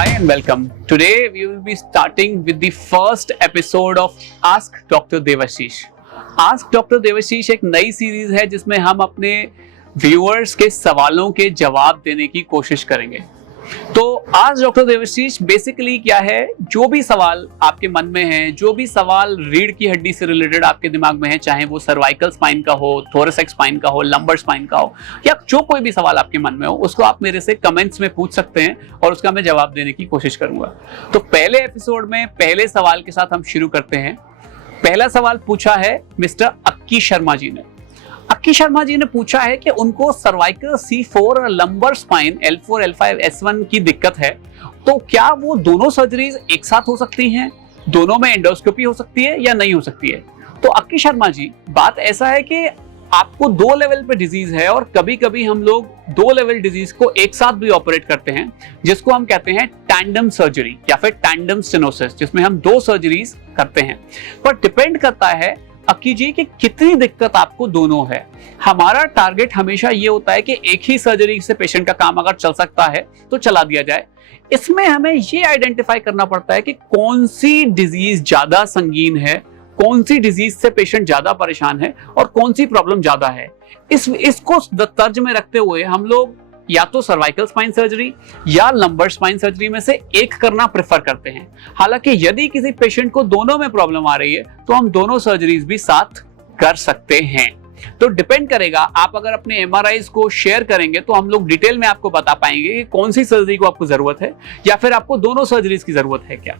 Hi and welcome. Today we will be starting with the first episode of Ask Dr. Devashish. Ask Dr. Devashish एक नई series है जिसमें हम अपने viewers के सवालों के जवाब देने की कोशिश करेंगे। तो आज डॉक्टर देवाशीष बेसिकली क्या है, जो भी सवाल आपके मन में है, जो भी सवाल रीढ़ की हड्डी से रिलेटेड आपके दिमाग में है, चाहे वो सर्वाइकल स्पाइन का हो, थोरेसिक स्पाइन का हो, लंबर स्पाइन का हो, या जो कोई भी सवाल आपके मन में हो, उसको आप मेरे से कमेंट्स में पूछ सकते हैं और उसका मैं जवाब देने की कोशिश करूंगा। तो पहले एपिसोड में पहले सवाल के साथ हम शुरू करते हैं। पहला सवाल पूछा है मिस्टर अक्की शर्मा जी ने। अक्की शर्मा जी ने पूछा है कि उनको सर्वाइकल C4 और lumbar spine L4, L5, S1 की दिक्कत है, तो क्या वो दोनों सर्जरीज एक साथ हो सकती हैं, दोनों में एंडोस्कोपी हो सकती है या नहीं हो सकती है। तो अक्की शर्मा जी, बात ऐसा है कि आपको 2 लेवल पे डिजीज है और कभी कभी हम लोग 2 लेवल डिजीज को एक साथ भी ऑपरेट करते हैं, जिसको हम कहते हैं टैंडम सर्जरी या फिर टैंडम स्टेनोसिस, जिसमें हम 2 सर्जरीज करते हैं। पर डिपेंड करता है अक्की जी कि कितनी दिक्कत आपको दोनों है। हमारा टारगेट हमेशा ये होता है कि एक ही सर्जरी से पेशेंट का काम अगर चल सकता है तो चला दिया जाए। इसमें हमें ये आइडेंटिफाई करना पड़ता है कि कौन सी डिजीज ज्यादा संगीन है, कौन सी डिजीज से पेशेंट ज्यादा परेशान है और कौन सी प्रॉब्लम ज्यादा है। इसको तर्ज में रखते हुए हम लोग या तो सर्वाइकल स्पाइन सर्जरी या लंबर स्पाइन सर्जरी में से एक करना प्रेफर करते हैं। हालांकि यदि किसी पेशेंट को दोनों में प्रॉब्लम आ रही है तो हम दोनों सर्जरीज भी साथ कर सकते हैं। तो डिपेंड करेगा, आप अगर अपने एमआरआईज को शेयर करेंगे तो हम लोग डिटेल में आपको बता पाएंगे कि कौन सी सर्जरी को आपको जरूरत है या फिर आपको दोनों सर्जरीज की जरूरत है क्या।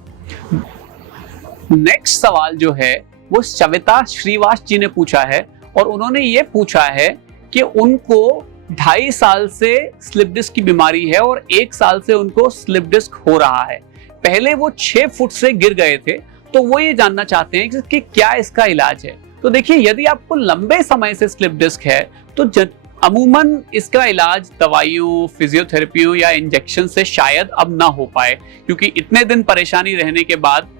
नेक्स्ट सवाल जो है वो सविता श्रीवास जी ने पूछा है और उन्होंने ये पूछा है कि उनको 2.5 साल से स्लिप डिस्क की बीमारी है और 1 साल से उनको स्लिप डिस्क हो रहा है। पहले वो 6 फुट से गिर गए थे, तो वो ये जानना चाहते हैं कि क्या इसका इलाज है। तो देखिए, यदि आपको लंबे समय से स्लिप डिस्क है तो अमूमन इसका इलाज दवाइयों, फिजियोथेरेपियों या इंजेक्शन से शायद अब ना हो पाए, क्योंकि इतने दिन परेशानी रहने के बाद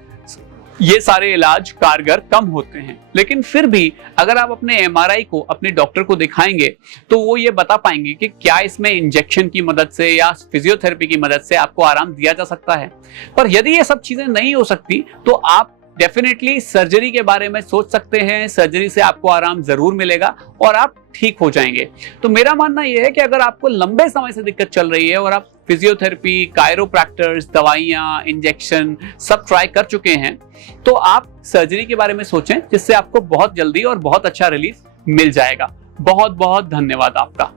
ये सारे इलाज कारगर कम होते हैं। लेकिन फिर भी अगर आप अपने एमआरआई को अपने डॉक्टर को दिखाएंगे तो वो ये बता पाएंगे कि क्या इसमें इंजेक्शन की मदद से या फिजियोथेरेपी की मदद से आपको आराम दिया जा सकता है। पर यदि ये सब चीजें नहीं हो सकती तो आप डेफिनेटली सर्जरी के बारे में सोच सकते हैं। सर्जरी से आपको आराम जरूर मिलेगा और आप ठीक हो जाएंगे। तो मेरा मानना यह है कि अगर आपको लंबे समय से दिक्कत चल रही है और आप फिजियोथेरेपी, कायरोप्रैक्टर्स, दवाइयां, इंजेक्शन सब ट्राई कर चुके हैं, तो आप सर्जरी के बारे में सोचें, जिससे आपको बहुत जल्दी और बहुत अच्छा रिलीफ मिल जाएगा। बहुत बहुत धन्यवाद आपका।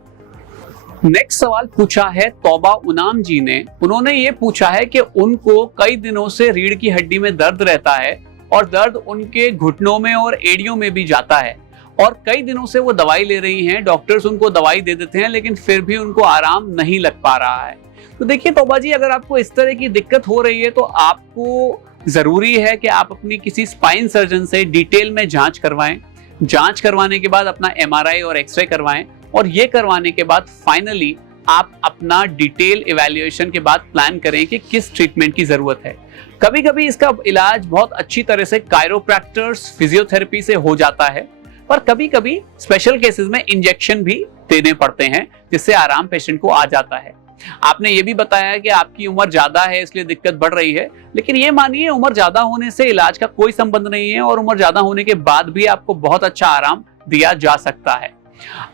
नेक्स्ट सवाल पूछा है तौबा उनाम जी ने। उन्होंने ये पूछा है कि उनको कई दिनों से रीढ़ की हड्डी में दर्द रहता है और दर्द उनके घुटनों में और एड़ियों में भी जाता है और कई दिनों से वो दवाई ले रही हैं। डॉक्टर्स उनको दवाई दे देते हैं लेकिन फिर भी उनको आराम नहीं लग पा रहा है। तो देखिए तौबा जी, अगर आपको इस तरह की दिक्कत हो रही है तो आपको जरूरी है कि आप अपनी किसी स्पाइन सर्जन से डिटेल में जांच करवाएं। जांच करवाने के बाद अपना एमआरआई और एक्सरे करवाएं और ये करवाने के बाद फाइनली आप अपना डिटेल इवैल्यूएशन के बाद प्लान करें कि किस ट्रीटमेंट की जरूरत है। कभी कभी इसका इलाज बहुत अच्छी तरह से कायरोप्रैक्टर्स, फिजियोथेरेपी से हो जाता है, पर कभी कभी स्पेशल केसेस में इंजेक्शन भी देने पड़ते हैं, जिससे आराम पेशेंट को आ जाता है। आपने ये भी बताया कि आपकी उम्र ज्यादा है इसलिए दिक्कत बढ़ रही है, लेकिन ये मानिए उम्र ज्यादा होने से इलाज का कोई संबंध नहीं है और उम्र ज्यादा होने के बाद भी आपको बहुत अच्छा आराम दिया जा सकता है।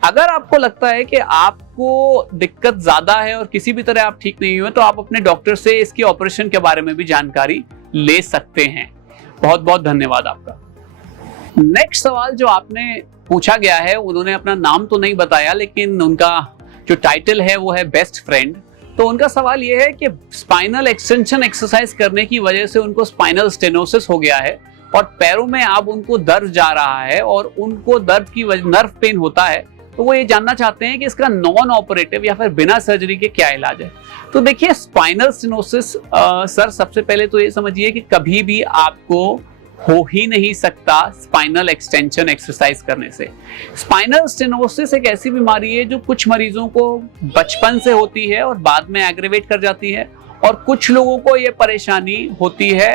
अगर आपको लगता है कि आपको दिक्कत ज्यादा है और किसी भी तरह आप ठीक नहीं हुए, तो आप अपने डॉक्टर से इसकी ऑपरेशन के बारे में भी जानकारी ले सकते हैं। बहुत बहुत धन्यवाद आपका। नेक्स्ट सवाल जो आपने पूछा गया है, उन्होंने अपना नाम तो नहीं बताया, लेकिन उनका जो टाइटल है वो है बेस्ट फ्रेंड। तो उनका सवाल ये है कि स्पाइनल एक्सटेंशन एक्सरसाइज करने की वजह से उनको स्पाइनल स्टेनोसिस हो गया है और पैरों में अब उनको दर्द जा रहा है और उनको दर्द की वजह नर्व पेन होता है। तो वो ये जानना चाहते हैं कि इसका नॉन ऑपरेटिव या फिर बिना सर्जरी के क्या इलाज है। तो देखिए, स्पाइनल स्टेनोसिस सर, सबसे पहले तो ये समझिए कि कभी भी आपको हो ही नहीं सकता स्पाइनल एक्सटेंशन एक्सरसाइज करने से। स्पाइनल स्टेनोसिस एक ऐसी बीमारी है जो कुछ मरीजों को बचपन से होती है और बाद में एग्रेवेट कर जाती है, और कुछ लोगों को ये परेशानी होती है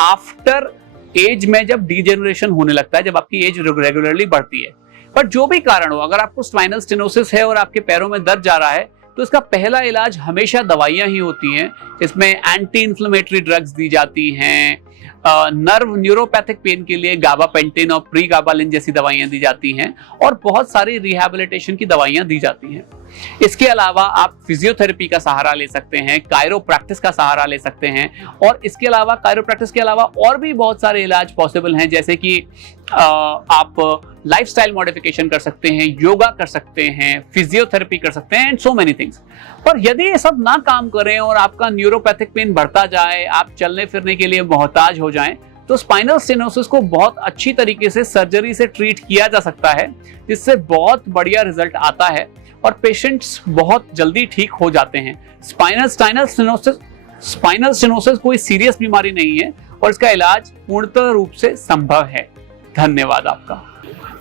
आफ्टर एज में, जब डीजेनरेशन होने लगता है, जब आपकी एज रेगुलरली बढ़ती है। पर जो भी कारण हो, अगर आपको स्पाइनल स्टेनोसिस है और आपके पैरों में दर्द जा रहा है, तो इसका पहला इलाज हमेशा दवाइयां ही होती हैं। इसमें एंटी इंफ्लेमेटरी ड्रग्स दी जाती हैं, नर्व न्यूरोपैथिक पेन के लिए गाबापेंटिन और प्रीगाबालिन जैसी दवाइयां दी जाती हैं, और बहुत सारी रिहैबिलिटेशन की दवाइयां दी जाती हैं। इसके अलावा आप फिजियोथेरेपी का सहारा ले सकते हैं, कायरोप्रैक्टिस का सहारा ले सकते हैं, और इसके अलावा कायरोप्रैक्टिस के अलावा और भी बहुत सारे इलाज पॉसिबल हैं, जैसे कि आप लाइफस्टाइल मॉडिफिकेशन कर सकते हैं, योगा कर सकते हैं, फिजियोथेरेपी कर सकते हैं, एंड सो मेनी थिंग्स। पर यदि ये सब ना काम करें और आपका न्यूरोपैथिक पेन बढ़ता जाए, आप चलने फिरने के लिए मोहताज हो जाएं, तो स्पाइनल स्टेनोसिस को बहुत अच्छी तरीके से सर्जरी से ट्रीट किया जा सकता है, जिससे बहुत बढ़िया रिजल्ट आता है और पेशेंट्स बहुत जल्दी ठीक हो जाते हैं। स्पाइनल स्टेनोसिस कोई सीरियस बीमारी नहीं है और इसका इलाज पूर्णतः रूप से संभव है। धन्यवाद आपका।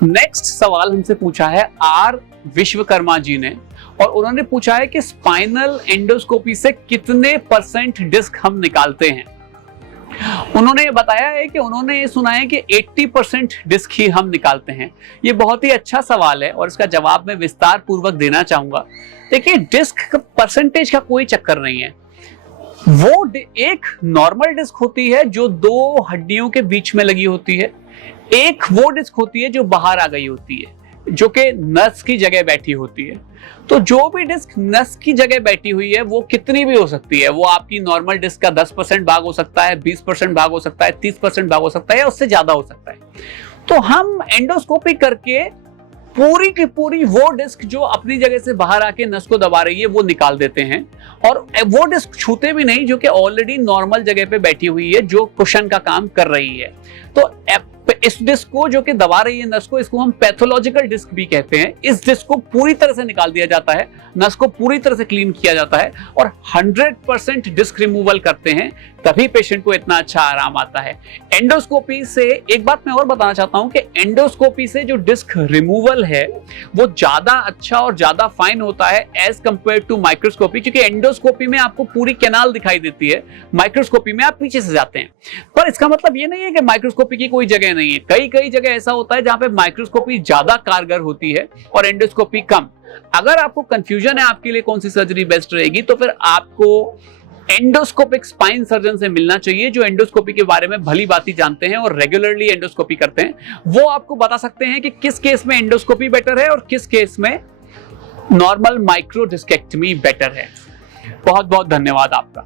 नेक्स्ट सवाल हमसे पूछा है आर विश्वकर्मा जी ने, और उन्होंने पूछा है कि स्पाइनल एंडोस्कोपी से कितने % डिस्क हम निकालते हैं। उन्होंने बताया है कि उन्होंने ये सुना है कि 80% डिस्क ही हम निकालते हैं। ये बहुत ही अच्छा सवाल है और इसका जवाब मैं विस्तार पूर्वक देना चाहूंगा। देखिए, डिस्क परसेंटेज का कोई चक्कर नहीं है। वो एक नॉर्मल डिस्क होती है जो 2 हड्डियों के बीच में लगी होती है, एक वो डिस्क होती है जो बाहर आ गई होती है, जो कि नस की जगह बैठी होती है। तो जो भी डिस्क नस की जगह बैठी हुई है वो कितनी भी हो सकती है। वो आपकी नॉर्मल डिस्क का 10% भाग हो सकता है, 20% भाग हो सकता है, 30% भाग हो सकता है, या उससे ज्यादा हो सकता है। तो हम एंडोस्कोपी करके पूरी की पूरी वो डिस्क जो अपनी जगह से बाहर आके नस को दबा रही है वो निकाल देते हैं, और वो डिस्क छूते भी नहीं जो कि ऑलरेडी नॉर्मल जगह पे बैठी हुई है, जो कुशन का काम कर रही है। तो इस डिस्क को जो कि दबा रही है नस को, इसको हम पैथोलॉजिकल डिस्क भी कहते हैं। इस डिस्क को पूरी तरह से निकाल दिया जाता है, नस को पूरी तरह से क्लीन किया जाता है और 100% डिस्क रिमूवल करते हैं, तभी पेशेंट को इतना अच्छा आराम आता है। एंडोस्कोपी से एक बात मैं और बताना चाहता हूं कि एंडोस्कोपी से जो डिस्क रिमूवल है वो ज्यादा अच्छा और ज्यादा फाइन होता है एज कंपेयर टू माइक्रोस्कोपी, क्योंकि एंडोस्कोपी में आपको पूरी कैनाल दिखाई देती है, माइक्रोस्कोपी में आप पीछे से जाते हैं। पर इसका मतलब ये नहीं है कि माइक्रोस्कोपी की कोई जगह नहीं है। कई जगह ऐसा होता है जहां पे माइक्रोस्कोपी ज्यादा कारगर होती है और एंडोस्कोपी कम। अगर आपको कंफ्यूजन है आपके लिए कौन सी सर्जरी बेस्ट रहेगी, तो फिर आपको एंडोस्कोपिक स्पाइन सर्जन से मिलना चाहिए, जो एंडोस्कोपी के बारे में भली बात ही जानते हैं और रेगुलरली एंडोस्कोपी करते हैं। वो आपको बता सकते हैं कि किस केस में एंडोस्कोपी बेटर है और किस केस में नॉर्मल माइक्रो डिस्केक्टमी बेटर है। बहुत बहुत धन्यवाद आपका।